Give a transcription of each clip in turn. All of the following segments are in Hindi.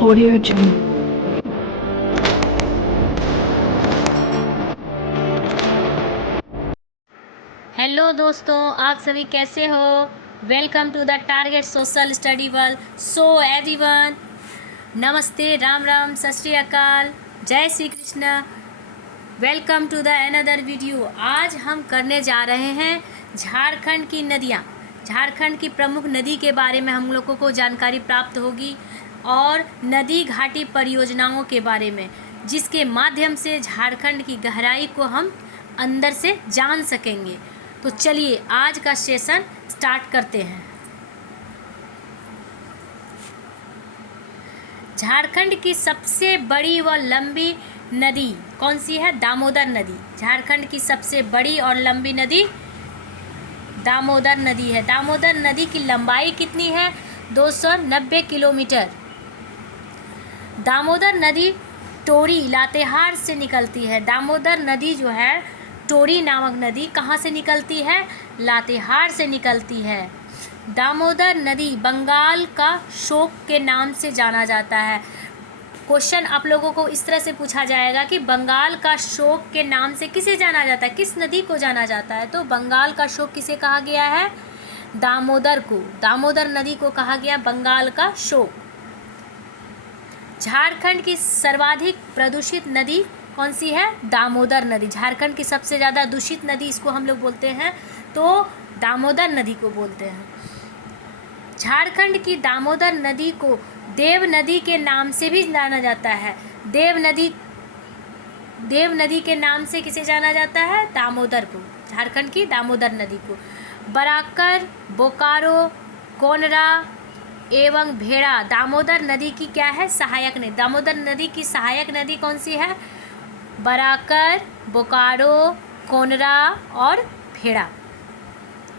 Audio Jungle. हेलो दोस्तों, आप सभी कैसे हो। Welcome to the target social study world. So everyone, नमस्ते, राम राम, सत श्री अकाल, जय Shri Krishna. Welcome to the another video. आज हम करने जा रहे हैं झारखंड की नदियाँ। झारखंड की प्रमुख नदी के बारे में हम लोगों को जानकारी प्राप्त होगी और नदी घाटी परियोजनाओं के बारे में, जिसके माध्यम से झारखंड की गहराई को हम अंदर से जान सकेंगे। तो चलिए आज का सेशन स्टार्ट करते हैं। झारखंड की सबसे बड़ी व लंबी नदी कौन सी है? दामोदर नदी। झारखंड की सबसे बड़ी और लंबी नदी दामोदर नदी है। दामोदर नदी की लंबाई कितनी है? 290 किलोमीटर। दामोदर नदी टोरी लातेहार से निकलती है। दामोदर नदी जो है, टोरी नामक नदी कहाँ से निकलती है? लातेहार से निकलती है। दामोदर नदी बंगाल का शोक के नाम से जाना जाता है। क्वेश्चन आप लोगों को इस तरह से पूछा जाएगा कि बंगाल का शोक के नाम से किसे जाना जाता है, किस नदी को जाना जाता है? तो बंगाल का शोक किसे कहा गया है? दामोदर को। दामोदर नदी को कहा गया बंगाल का शोक। झारखंड की सर्वाधिक प्रदूषित नदी कौन सी है? दामोदर नदी। झारखंड की सबसे ज़्यादा दूषित नदी इसको हम लोग बोलते हैं तो दामोदर नदी को बोलते हैं। झारखंड की दामोदर नदी को देव नदी के नाम से भी जाना जाता है। देव नदी के नाम से किसे जाना जाता है? दामोदर को। झारखंड की दामोदर नदी को। बराकर, बोकारो, कोनरा एवं भेड़ा दामोदर नदी की क्या है? सहायक नदी। दामोदर नदी की सहायक नदी कौन सी है? बराकर, बोकारो, कोनरा और भेड़ा।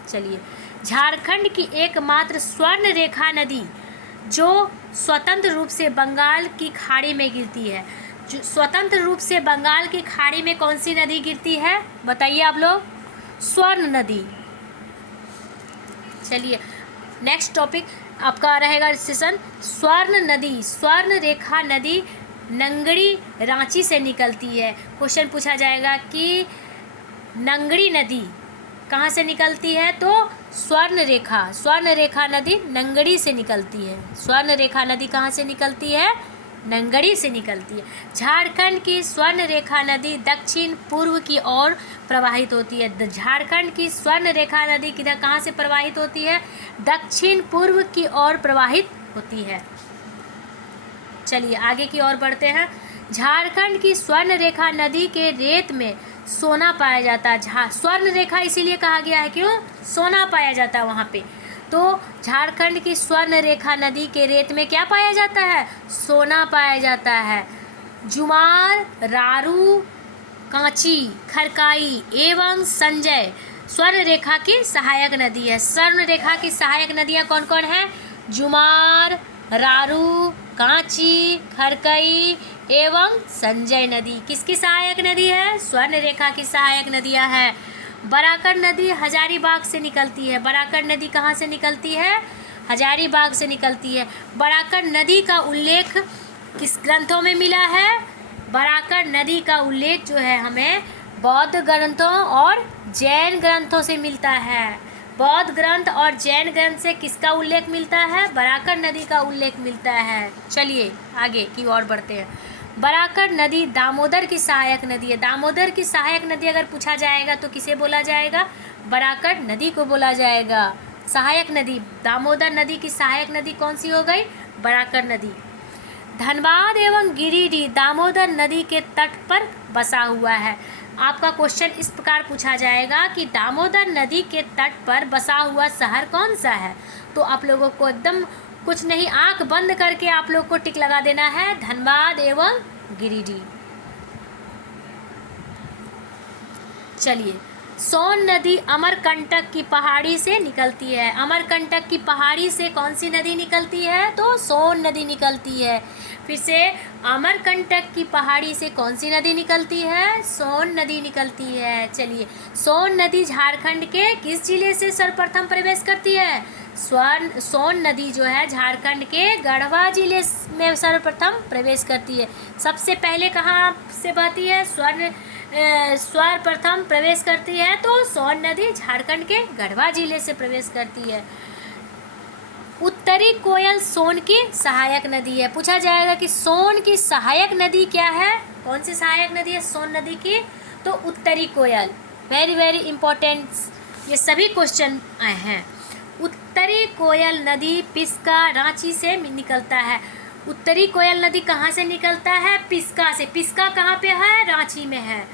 चलिए, झारखंड की एकमात्र स्वर्ण रेखा नदी जो स्वतंत्र रूप से बंगाल की खाड़ी में गिरती है। जो स्वतंत्र रूप से बंगाल की खाड़ी में कौन सी नदी गिरती है? बताइए आप लोग। स्वर्ण नदी। चलिए, नेक्स्ट टॉपिक आपका रहेगा सेशन स्वर्ण नदी। स्वर्ण रेखा नदी नंगड़ी रांची से निकलती है। क्वेश्चन पूछा जाएगा कि नंगड़ी नदी कहाँ से निकलती है? तो स्वर्ण रेखा नदी नंगड़ी से निकलती है। स्वर्ण रेखा नदी कहाँ से निकलती है? नंगड़ी से निकलती है। झारखंड की स्वर्ण रेखा नदी दक्षिण पूर्व की ओर प्रवाहित होती है। झारखंड की स्वर्ण रेखा नदी किधर कहाँ से प्रवाहित होती है? दक्षिण पूर्व की ओर प्रवाहित होती है। चलिए आगे की ओर बढ़ते हैं। झारखंड की स्वर्ण रेखा नदी के रेत में सोना पाया जाता है। स्वर्ण रेखा इसीलिए कहा गया है, क्यों? सोना पाया जाता है वहाँ पे। तो झारखंड की स्वर्ण रेखा नदी के रेत में क्या पाया जाता है? सोना पाया जाता है। जुमार, रारू, कांची, खरकाई एवं संजय स्वर्ण रेखा की सहायक नदी है। स्वर्ण रेखा की सहायक नदियाँ कौन कौन हैं? जुमार, रारू, कांची, खरकई एवं संजय नदी किसकी सहायक नदी है? स्वर्ण रेखा की सहायक नदियाँ हैं। बराकर नदी हजारीबाग से निकलती है। बराकर नदी कहाँ से निकलती है? हजारीबाग से निकलती है। बराकर नदी का उल्लेख किस ग्रंथों में मिला है? बराकर नदी का उल्लेख जो है हमें बौद्ध ग्रंथों और जैन ग्रंथों से मिलता है। बौद्ध ग्रंथ और जैन ग्रंथ से किसका उल्लेख मिलता है? बराकर नदी का उल्लेख मिलता है। चलिए आगे की ओर बढ़ते हैं। बराकर नदी दामोदर की सहायक नदी है। दामोदर की सहायक नदी अगर पूछा जाएगा तो किसे बोला जाएगा? बराकर नदी को बोला जाएगा। सहायक नदी, दामोदर नदी की सहायक नदी कौन सी हो गई? बराकर नदी। धनबाद एवं गिरिडीह दामोदर नदी के तट पर बसा हुआ है। आपका क्वेश्चन इस प्रकार पूछा जाएगा कि दामोदर नदी के तट पर बसा हुआ शहर कौन सा है? तो आप लोगों को एकदम कुछ नहीं, आंख बंद करके आप लोग को टिक लगा देना है, धनबाद एवं गिरिडीह। चलिए, सोन नदी अमरकंटक की पहाड़ी से निकलती है। अमरकंटक की पहाड़ी से कौन सी नदी निकलती है? तो सोन नदी निकलती है। फिर से, अमरकंटक की पहाड़ी से कौन सी नदी निकलती है? सोन नदी निकलती है। चलिए, सोन नदी झारखंड के किस जिले से सर्वप्रथम प्रवेश करती है? सोन नदी जो है झारखंड के गढ़वा जिले में सर्वप्रथम प्रवेश करती है। सबसे पहले कहाँ से बहती है? सर्वप्रथम प्रवेश करती है तो सोन नदी झारखंड के गढ़वा जिले से प्रवेश करती है। उत्तरी कोयल सोन की सहायक नदी है। पूछा जाएगा कि सोन की सहायक नदी क्या है? कौन सी सहायक नदी है सोन नदी की? तो उत्तरी कोयल। वेरी वेरी इंपॉर्टेंट, ये सभी क्वेश्चन आए हैं। उत्तरी कोयल नदी पिस्का रांची से निकलता है। उत्तरी कोयल नदी कहाँ से निकलता है? पिस्का से। पिस्का कहाँ पे है? रांची में है।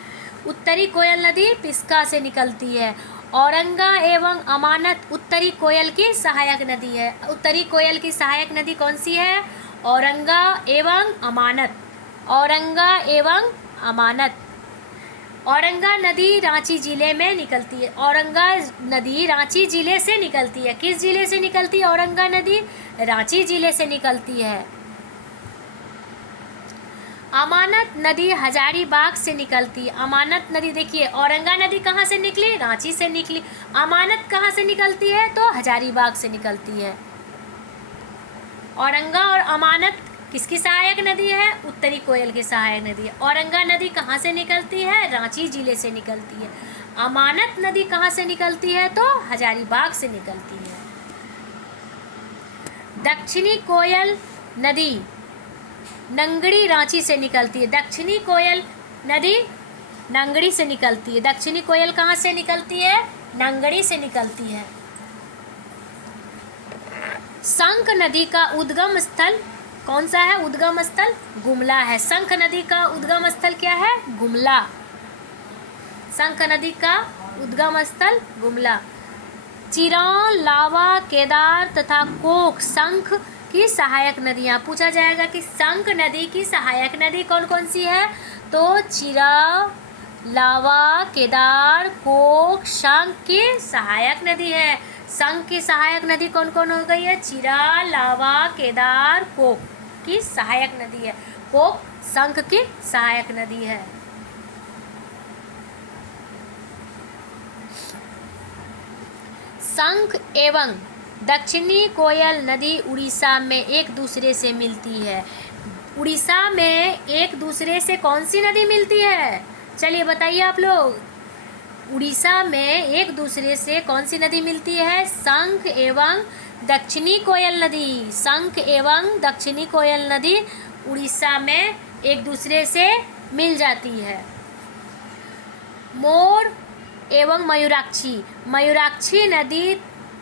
उत्तरी कोयल नदी पिस्का से निकलती है। औरंगा एवं अमानत उत्तरी कोयल की सहायक नदी है। उत्तरी कोयल की सहायक नदी कौन सी है? औरंगा एवं अमानत। औरंगा एवं अमानत। औरंगा नदी रांची जिले में निकलती है। औरंगा नदी रांची जिले से निकलती है। किस जिले से निकलती है औरंगा नदी? रांची जिले से निकलती है। अमानत नदी हजारीबाग से निकलती है। अमानत नदी देखिए, औरंगा नदी कहाँ से निकली? रांची से निकली। अमानत कहाँ से निकलती है? तो हजारीबाग से निकलती है। औरंगा और अमानत किसकी सहायक नदी है? उत्तरी कोयल की सहायक नदी है। औरंगा नदी कहाँ से निकलती है? रांची जिले से निकलती है। अमानत नदी कहाँ से निकलती है? तो हजारीबाग से निकलती है। दक्षिणी कोयल नदी नंगड़ी रांची से निकलती है। दक्षिणी कोयल नदी नंगड़ी से निकलती है। दक्षिणी कोयल कहाँ से निकलती है? नंगड़ी से निकलती है। शंख नदी का उद्गम स्थल कौन सा है? उद्गम स्थल गुमला है। शंख नदी का उद्गम स्थल क्या है? गुमला। शंख नदी का उद्गम स्थल गुमला। चिरान, लावा, केदार तथा कोक शंख की सहायक नदियाँ। पूछा जाएगा कि शंख नदी की सहायक नदी कौन कौन सी है? तो चिरा, लावा, केदार, कोक शंख की सहायक नदी है। शंख की सहायक नदी कौन कौन हो गई है? चिरा, लावा, केदार, कोक की सहायक नदी है। कोक शंख की सहायक नदी है। शंख एवं दक्षिणी कोयल नदी उड़ीसा में एक दूसरे से मिलती है। उड़ीसा में एक दूसरे से कौन सी नदी मिलती है? चलिए बताइए आप लोग। उड़ीसा में एक दूसरे से कौन सी नदी मिलती है? शंख एवं दक्षिणी कोयल नदी। शंख एवं दक्षिणी कोयल नदी उड़ीसा में एक दूसरे से मिल जाती है। मोर एवं मयूराक्षी। मयूराक्षी नदी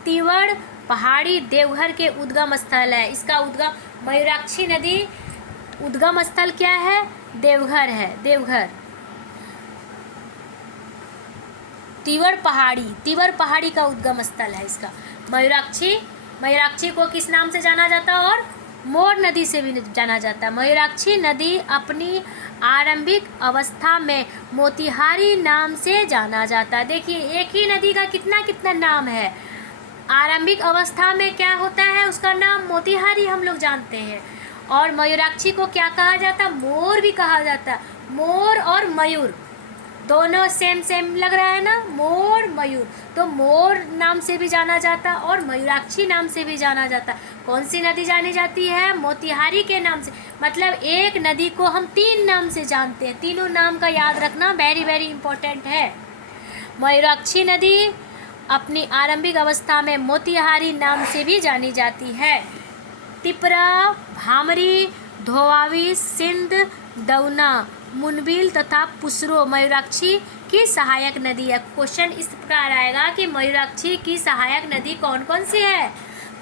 तिवड़ पहाड़ी देवघर के उद्गम स्थल है। इसका उद्गम मयूराक्षी नदी उद्गम स्थल क्या है? देवघर है। देवघर। तिवड़ पहाड़ी का उद्गम स्थल है इसका। मयूराक्षी को किस नाम से जाना जाता है? और मोर नदी से भी जाना जाता है। मयूराक्षी नदी अपनी आरंभिक अवस्था में मोतिहारी नाम से जाना जाता है। देखिए एक ही नदी का कितना कितना नाम है। आरंभिक अवस्था में क्या होता है? उसका नाम मोतिहारी हम लोग जानते हैं। और मयूराक्षी को क्या कहा जाता है? मोर भी कहा जाता है। मोर और मयूर दोनों सेम लग रहा है ना, मोर मयूर। तो मोर नाम से भी जाना जाता और मयूराक्षी नाम से भी जाना जाता। कौन सी नदी जानी जाती है? मोतिहारी के नाम से। मतलब एक नदी को हम 3 नाम से जानते हैं। तीनों नाम का याद रखना वेरी वेरी इंपॉर्टेंट है। मयूराक्षी नदी अपनी आरंभिक अवस्था में मोतिहारी नाम से भी जानी जाती है। तिपरा, भामरी, धोवावी, सिंध, दौना, मुनबिल तथा पुसरो मयूराक्षी की सहायक नदी है। क्वेश्चन इस प्रकार आएगा कि मयूराक्षी की सहायक नदी कौन कौन सी है?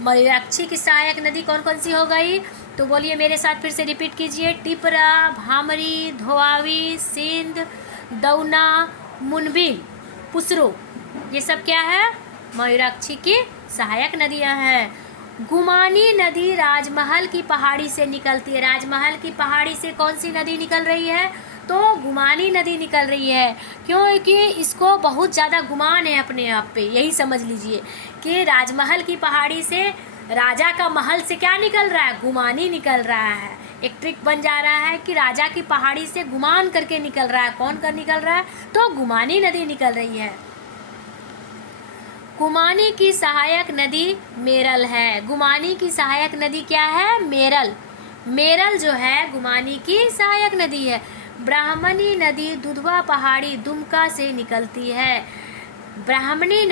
मयूराक्षी की सहायक नदी कौन कौन सी हो गई? तो बोलिए मेरे साथ, फिर से रिपीट कीजिए। टिपरा, भामरी, धोवावी, सिंध, दौना, मुनबिल, पुसरो, ये सब क्या है? मयूराक्षी की सहायक नदियां हैं। गुमानी नदी राजमहल की पहाड़ी से निकलती है। राजमहल की पहाड़ी से कौन सी नदी निकल रही है? तो गुमानी नदी निकल रही है। क्योंकि इसको बहुत ज़्यादा गुमान है अपने आप पे। यही समझ लीजिए कि राजमहल की पहाड़ी से, राजा का महल से क्या निकल रहा है? गुमानी निकल रहा है। एक ट्रिक बन जा रहा है कि राजा की पहाड़ी से गुमान करके निकल रहा है। कौन कर निकल रहा है? तो गुमानी नदी निकल रही है। गुमानी की सहायक नदी मेरल है। गुमानी की सहायक नदी क्या है? मेरल। मेरल जो है गुमानी की सहायक नदी है। ब्राह्मणी नदी दुधवा पहाड़ी दुमका से निकलती है। ब्राह्मणी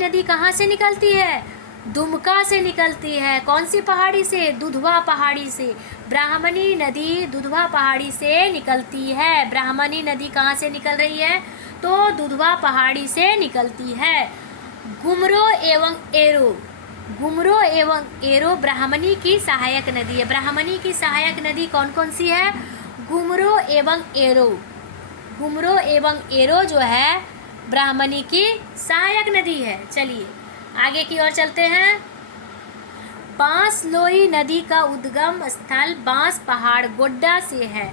नदी कहाँ से निकलती है? दुमका से निकलती है। कौन सी पहाड़ी से? दुधवा पहाड़ी से। ब्राह्मणी नदी दुधवा पहाड़ी से निकलती है। ब्राह्मणी नदी कहाँ से निकल रही है? तो दुधवा पहाड़ी से निकलती है। गुमरो एवं एरो, गुमरो एवं एरो ब्राह्मणी की सहायक नदी है। ब्राह्मणी की सहायक नदी कौन कौन सी है? गुमरो एवं एरो। गुमरो एवं एरो जो है ब्राह्मणी की सहायक नदी है। चलिए आगे की ओर चलते हैं। बांसलोई नदी का उद्गम स्थल बांस पहाड़ गोड्डा से है।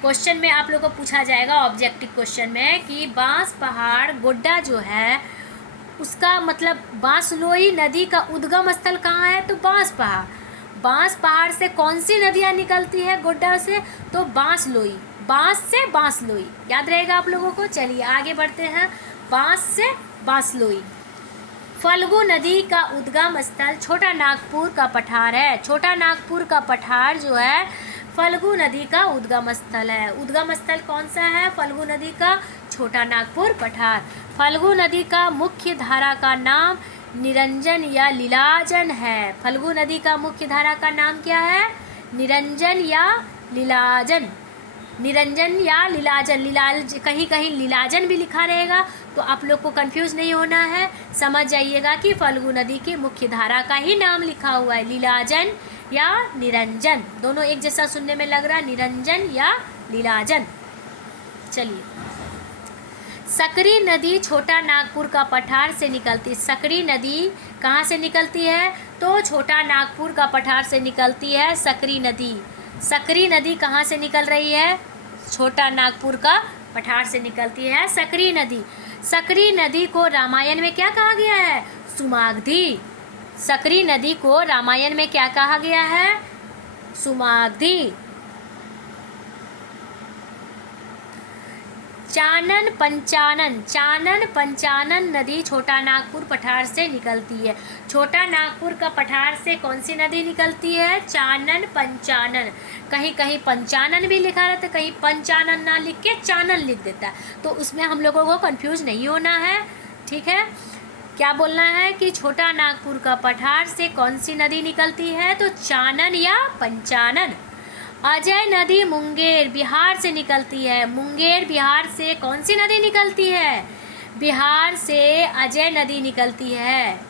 क्वेश्चन में आप लोगों को पूछा जाएगा ऑब्जेक्टिव क्वेश्चन में कि बांस पहाड़ गोड्डा जो है उसका मतलब बांसलोई नदी का उद्गम स्थल कहाँ है? तो बांस पहाड़। बांस पहाड़ से कौन सी नदियाँ निकलती है गोड्डा से? तो बांसलोई। बांस से बांसलोई, याद रहेगा आप लोगों को। चलिए आगे बढ़ते हैं। बांस से बांसलोई। फल्गु नदी का उद्गम स्थल छोटा नागपुर का पठार है। छोटा नागपुर का पठार जो है फल्गु नदी का उद्गम स्थल है। उद्गम स्थल कौन सा है फल्गु नदी का? छोटा नागपुर पठार। फल्गु नदी का मुख्य धारा का नाम निरंजन या लीलाजन है। फल्गु नदी का मुख्य धारा का नाम क्या है? निरंजन या लीलाजन। निरंजन या लीलाजन। कहीं कहीं लीलाजन भी लिखा रहेगा, तो आप लोग को कंफ्यूज नहीं होना है। समझ जाइएगा कि फल्गु नदी की मुख्य धारा का ही नाम लिखा हुआ है, लीलाजन या निरंजन। दोनों एक जैसा सुनने में लग रहा है, निरंजन या लीलाजन। चलिए, सकरी नदी छोटा नागपुर का पठार से निकलती। सकरी नदी कहाँ से निकलती है? तो छोटा नागपुर का पठार से निकलती है सकरी नदी। सकरी नदी कहाँ से निकल रही है? छोटा नागपुर का पठार से निकलती है सकरी नदी। सकरी नदी को रामायण में क्या कहा गया है? सुमागधी। सकरी नदी को रामायण में क्या कहा गया है? सुमागधी। चानन पंचानन नदी छोटा नागपुर पठार से निकलती है। छोटा नागपुर का पठार से कौन सी नदी निकलती है? चानन पंचानन। कहीं कहीं पंचानन भी लिखा रहता है, कहीं पंचानन ना लिख के चानन लिख देता है, तो उसमें हम लोगों को कंफ्यूज नहीं होना है। ठीक है, क्या बोलना है कि छोटा नागपुर का पठार से कौन सी नदी निकलती है? तो चानन या पंचानन। अजय नदी मुंगेर बिहार से निकलती है। मुंगेर बिहार से कौन सी नदी निकलती है? बिहार से अजय नदी निकलती है।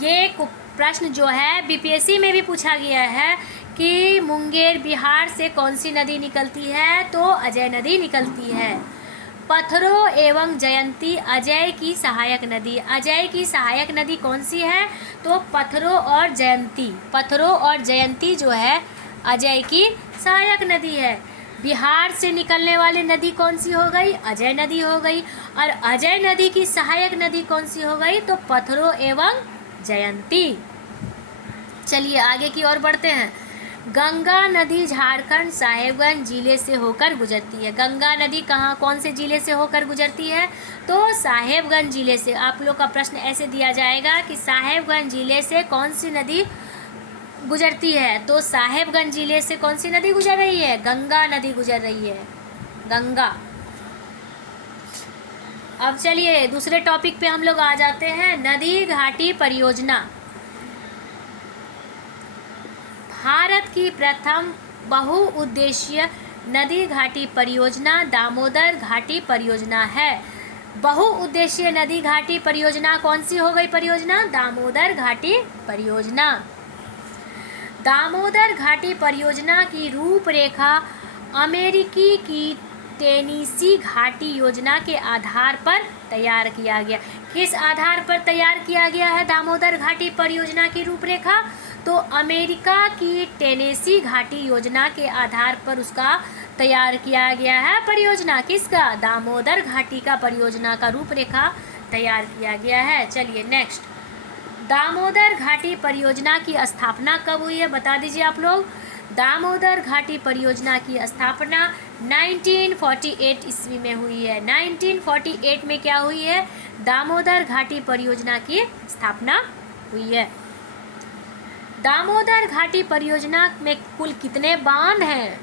ये प्रश्न जो है बीपीएससी में भी पूछा गया है कि मुंगेर बिहार से कौन सी नदी निकलती है? तो अजय नदी निकलती है। पथरो एवं जयंती अजय की सहायक नदी। अजय की सहायक नदी कौन सी है? तो पथरो और जयंती। पथरो और जयंती जो है अजय की सहायक नदी है। बिहार से निकलने वाली नदी कौन सी हो गई? अजय नदी हो गई। और अजय नदी की सहायक नदी कौन सी हो गई? तो पथरो एवं जयंती। चलिए आगे की ओर बढ़ते हैं। गंगा नदी झारखंड साहेबगंज जिले से होकर गुजरती है। गंगा नदी कहाँ कौन से जिले से होकर गुजरती है? तो साहेबगंज जिले से। आप लोग का प्रश्न ऐसे दिया जाएगा कि साहेबगंज जिले से कौन सी नदी गुजरती है? तो साहेबगंज जिले से कौन सी नदी गुजर रही है? गंगा नदी गुजर रही है, गंगा। अब चलिए दूसरे टॉपिक पे हम लोग आ जाते हैं। नदी घाटी परियोजना भारत की प्रथम बहुउद्देशीय नदी घाटी परियोजना दामोदर घाटी परियोजना है। बहुउद्देशीय नदी घाटी परियोजना कौन सी हो गई परियोजना? दामोदर घाटी परियोजना। दामोदर घाटी परियोजना की रूपरेखा अमेरिकी की टेनेसी घाटी योजना के आधार पर तैयार किया गया। किस आधार पर तैयार किया गया है दामोदर घाटी परियोजना की रूपरेखा? तो अमेरिका की टेनेसी घाटी योजना के आधार पर उसका तैयार किया गया है परियोजना। किसका? दामोदर घाटी का परियोजना का रूपरेखा तैयार किया गया है। चलिए नेक्स्ट, दामोदर घाटी परियोजना की स्थापना कब हुई है? बता दीजिए आप लोग। दामोदर घाटी परियोजना की स्थापना 1948 ईस्वी में हुई है। 1948 में क्या हुई है? दामोदर घाटी परियोजना की स्थापना हुई है। दामोदर घाटी परियोजना में कुल कितने बांध हैं?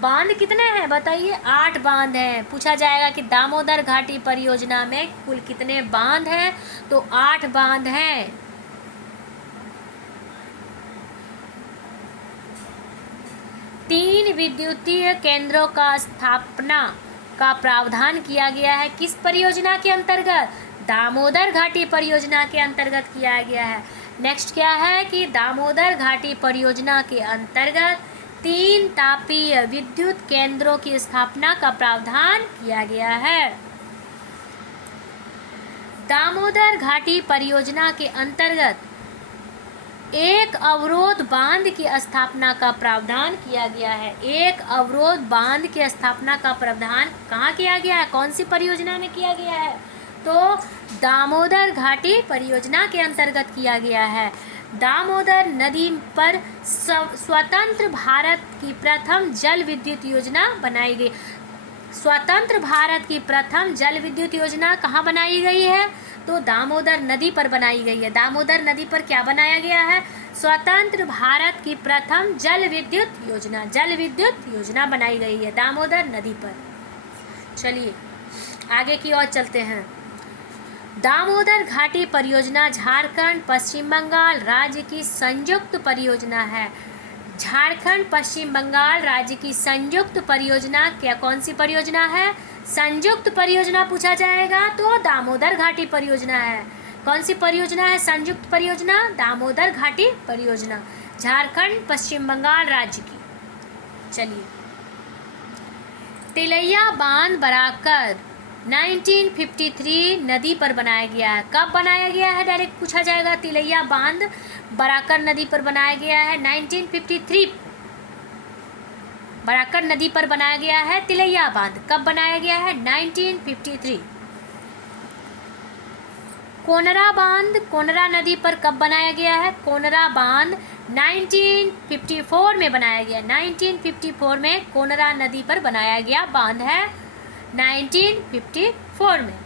बांध कितने हैं बताइए? 8 बांध हैं। पूछा जाएगा कि दामोदर घाटी परियोजना में कुल कितने बांध हैं, तो 8 बांध हैं। तीन विद्युतीय केंद्रों का स्थापना का प्रावधान किया गया है। किस परियोजना के अंतर्गत? दामोदर घाटी परियोजना के अंतर्गत किया गया है। नेक्स्ट क्या है कि दामोदर घाटी परियोजना के अंतर्गत 3 तापीय विद्युत केंद्रों की स्थापना का प्रावधान किया गया है। दामोदर घाटी परियोजना के अंतर्गत एक अवरोध बांध की स्थापना का प्रावधान किया गया है। एक अवरोध बांध की स्थापना का प्रावधान कहाँ किया गया है? कौन सी परियोजना में किया गया है? तो दामोदर घाटी परियोजना के अंतर्गत किया गया है। दामोदर नदी पर स्वतंत्र भारत की प्रथम जल विद्युत योजना बनाई गई। स्वतंत्र भारत की प्रथम जल विद्युत योजना कहाँ बनाई गई है? तो दामोदर नदी पर बनाई गई है। दामोदर नदी पर क्या बनाया गया है? स्वतंत्र भारत की प्रथम जल विद्युत योजना बनाई गई है दामोदर नदी पर। चलिए आगे की ओर चलते हैं। दामोदर घाटी परियोजना झारखंड पश्चिम बंगाल राज्य की संयुक्त परियोजना है। झारखंड पश्चिम बंगाल राज्य की संयुक्त परियोजना क्या कौन सी परियोजना है? संयुक्त परियोजना पूछा जाएगा तो दामोदर घाटी परियोजना है। कौन सी परियोजना है संयुक्त परियोजना? दामोदर घाटी परियोजना, झारखंड पश्चिम बंगाल राज्य की। चलिए, तिलैया बांध बराकर 1953 नदी पर बनाया गया है। कब बनाया गया है? डायरेक्ट पूछा जाएगा। तिलैया बांध बराकर नदी पर बनाया गया है 1953। बराकर नदी पर बनाया गया है तिलैया बांध। कब बनाया गया है? 1953। कोनरा बांध कोनरा नदी पर कब बनाया गया है? कोनरा बांध 1954 में बनाया गया। 1954 में कोनरा नदी पर बनाया गया बांध है 1954 में।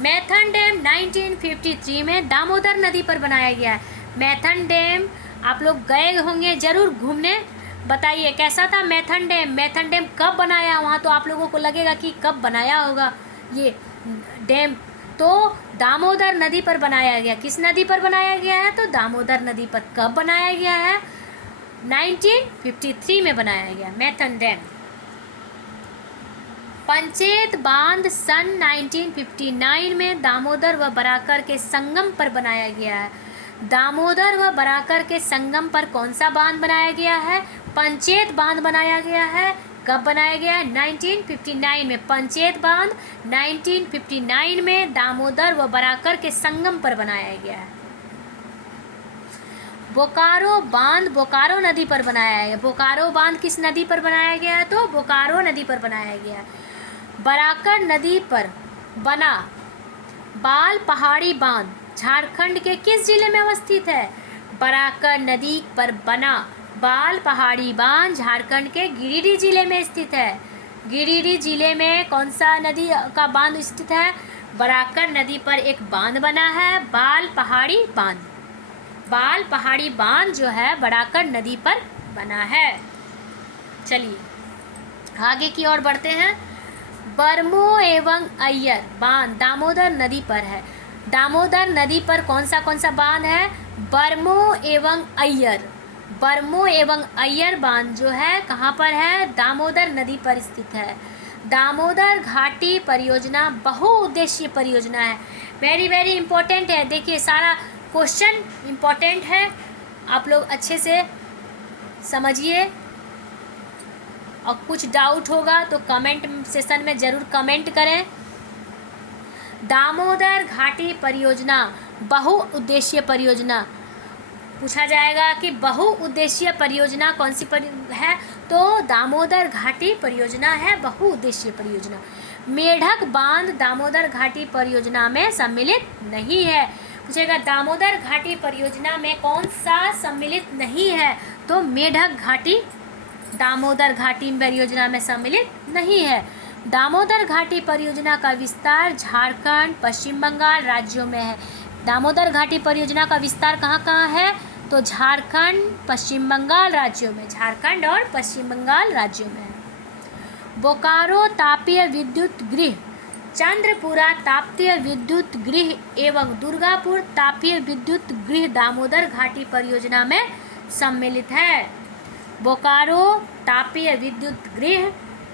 मैथन डैम 1953 में दामोदर नदी पर बनाया गया है। मैथन डैम आप लोग गए होंगे जरूर घूमने, बताइए कैसा था मैथन डैम? मैथन डैम कब बनाया? वहाँ तो आप लोगों को लगेगा कि कब बनाया होगा ये डैम, तो दामोदर नदी पर बनाया गया। किस नदी पर बनाया गया है? तो दामोदर नदी पर। कब बनाया गया है? 1953 में बनाया गया मैथन डैम। पंचेत बांध सन 1959 में दामोदर व बराकर के संगम पर बनाया गया है। दामोदर व बराकर के संगम पर कौन सा बांध बनाया गया है? पंचेत बांध बनाया गया है। कब बनाया गया है? 1959 में। पंचेत बांध 1959 में दामोदर व बराकर के संगम पर बनाया गया है। बोकारो बांध बोकारो नदी पर बनाया गया। बोकारो बांध किस नदी पर बनाया गया है? तो बोकारो नदी पर बनाया गया है। बराकर नदी पर बना बाल पहाड़ी बांध झारखंड के किस जिले में अवस्थित है? बराकर नदी पर बना बाल पहाड़ी बांध झारखंड के गिरिडीह जिले में स्थित है। गिरिडीह जिले में कौन सा नदी का बांध स्थित है? बराकर नदी पर एक बांध बना है बाल पहाड़ी बांध। बाल पहाड़ी बांध जो है बराकर नदी पर बना है। चलिए आगे की ओर बढ़ते हैं। बरमो एवं अय्यर बांध दामोदर नदी पर है। दामोदर नदी पर कौन सा बांध है? बरमो एवं अय्यर। बरमो एवं अय्यर बांध जो है कहाँ पर है? दामोदर नदी पर स्थित है। दामोदर घाटी परियोजना बहुउद्देशीय परियोजना है। वेरी वेरी इंपॉर्टेंट है। देखिए सारा क्वेश्चन इंपॉर्टेंट है, आप लोग अच्छे से समझिए। और कुछ डाउट होगा तो कमेंट सेशन में ज़रूर कमेंट करें। दामोदर घाटी परियोजना बहुउद्देशीय परियोजना पूछा जाएगा कि बहुउद्देशीय परियोजना कौन सी है? तो दामोदर घाटी परियोजना है बहुउद्देशीय परियोजना। मेढक बांध दामोदर घाटी परियोजना में सम्मिलित नहीं है। पूछेगा दामोदर घाटी परियोजना में कौन सा सम्मिलित नहीं है, तो मेढक घाटी दामोदर घाटी परियोजना में सम्मिलित नहीं है। दामोदर घाटी परियोजना का विस्तार झारखंड, पश्चिम बंगाल राज्यों में है। दामोदर घाटी परियोजना का विस्तार कहाँ कहाँ है, तो झारखंड, पश्चिम बंगाल राज्यों में, झारखंड और पश्चिम बंगाल राज्यों में है। बोकारो तापीय विद्युत गृह, चंद्रपुरा तापीय विद्युत गृह एवं दुर्गापुर तापीय विद्युत गृह दामोदर घाटी परियोजना में सम्मिलित है। बोकारो तापीय विद्युत गृह,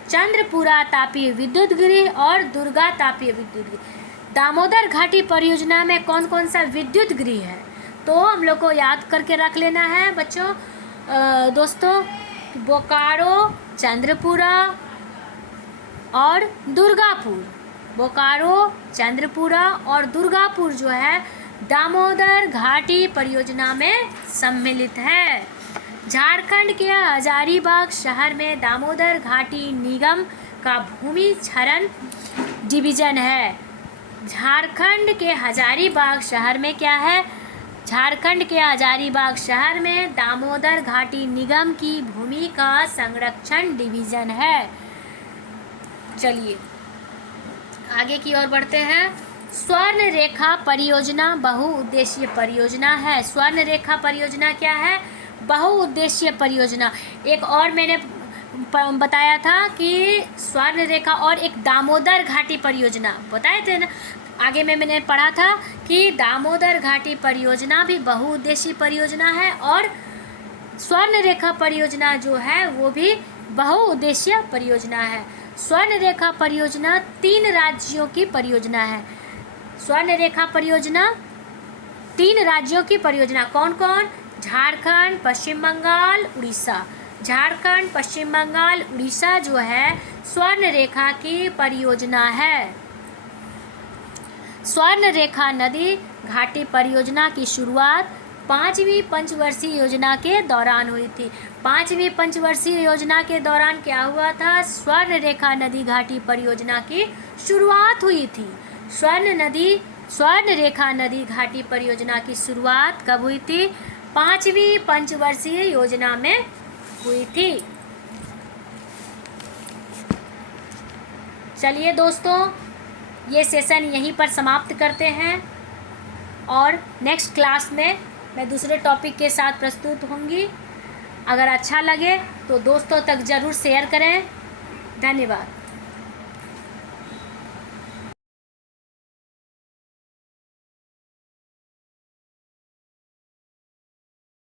चंद्रपुरा तापीय विद्युत गृह और दुर्गा तापीय विद्युत गृह। दामोदर घाटी परियोजना में कौन कौन सा विद्युत गृह है, तो हम लोग को याद करके रख लेना है बच्चों, दोस्तों, बोकारो, चंद्रपुरा और दुर्गापुर। बोकारो, चंद्रपुरा और दुर्गापुर जो है दामोदर घाटी परियोजना में सम्मिलित है। झारखंड के हजारीबाग शहर में दामोदर घाटी निगम का भूमि क्षरण डिवीजन है। झारखंड के हजारीबाग शहर में क्या है, झारखंड के हजारीबाग शहर में दामोदर घाटी निगम की भूमि का संरक्षण डिवीजन है। चलिए आगे की ओर बढ़ते हैं। स्वर्ण रेखा परियोजना बहुउद्देशीय परियोजना है। स्वर्ण रेखा परियोजना क्या है, बहुउद्देशीय परियोजना। एक और मैंने बताया था कि स्वर्ण रेखा और एक दामोदर घाटी परियोजना बताए थे ना, आगे में मैंने पढ़ा था कि दामोदर घाटी परियोजना भी बहुउद्देशीय परियोजना है और स्वर्ण रेखा परियोजना जो है वो भी बहुउद्देशीय परियोजना है। स्वर्ण रेखा परियोजना 3 राज्यों की परियोजना है। स्वर्ण रेखा परियोजना 3 राज्यों की परियोजना, कौन कौन, झारखंड, पश्चिम बंगाल, उड़ीसा। झारखंड, पश्चिम बंगाल, उड़ीसा जो है स्वर्ण रेखा की परियोजना है। स्वर्ण रेखा नदी घाटी परियोजना की शुरुआत 5वीं पंचवर्षीय योजना के दौरान हुई थी। 5वीं पंचवर्षीय योजना के दौरान क्या हुआ था, स्वर्ण रेखा नदी घाटी परियोजना की शुरुआत हुई थी। स्वर्ण रेखा नदी घाटी परियोजना की शुरुआत कब हुई थी, 5वीं पंचवर्षीय योजना में हुई थी। चलिए दोस्तों, ये सेशन यहीं पर समाप्त करते हैं और नेक्स्ट क्लास में मैं दूसरे टॉपिक के साथ प्रस्तुत होंगी। अगर अच्छा लगे तो दोस्तों तक ज़रूर शेयर करें। धन्यवाद।